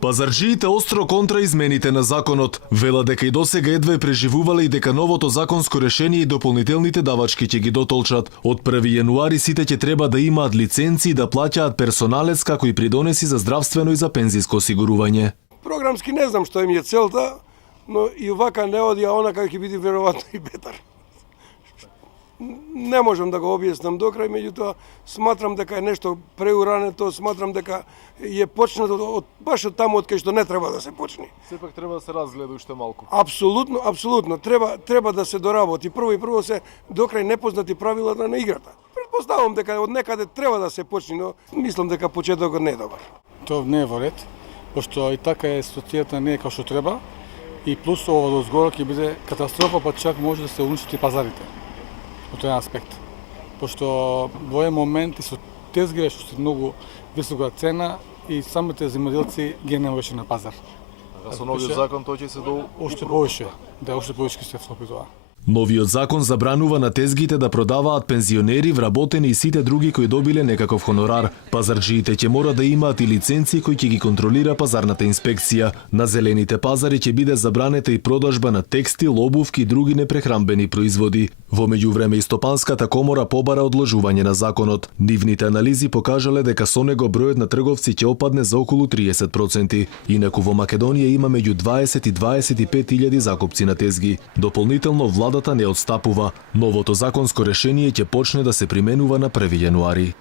Пазарджиите остро контра измените на законот. Велат дека и досега едва преживувале и дека новото законско решение и дополнителните давачки ќе ги дотолчат. Од 1 јануари сите ќе треба да имаат лиценци и да плаќаат персоналец како и придонеси за здравствено и за пензиско осигурување. Програмски не знам што им е целта, но и вака не оди, а онака ќе биде веројатно и бетар. Не можам да го објаснам до крај, меѓутоа сматрам дека е нешто преурането, сматрам дека е почнато баш од таму од кај што не треба да се почне. Сепак треба да се разгледа уште малку. Апсолутно, треба да се доработи. Прво се до крај непознати правилата на играта. Претпоставам дека од некаде треба да се почне, но мислам дека почетокот не е добар. Тоа не е во ред, пошто и така е ситуацијата не е како што треба и плюс ова дозгора ќе биде катастрофа, па чак може да се уничти пазарите. Од тој аспект. Пошто во еден момент и со тезги што се многу висока цена и самите земјоделци ги не можеше на пазар. Со новиот закон тој ќе се до Уште повеќе, да уште повеќе ќе се встапи тоа. Новиот закон забранува на тезгите да продаваат пензионери, вработени и сите други кои добиле некаков хонорар. Пазарджиите ќе мора да имаат и лиценци кои ќе ги контролира пазарната инспекција. На зелените пазари ќе биде забранета и продажба на текстил, обувки и други непрехранбени производи. Во меѓувреме и Стопанската комора побара одложување на законот. Нивните анализи покажале дека со него бројот на трговци ќе опадне за околу 30%. Инаку во Македонија има меѓу 20 и 25 илјади закупци на тезги. Дополнително владата не отстапува. Новото законско решение ќе почне да се применува на 1 јануари.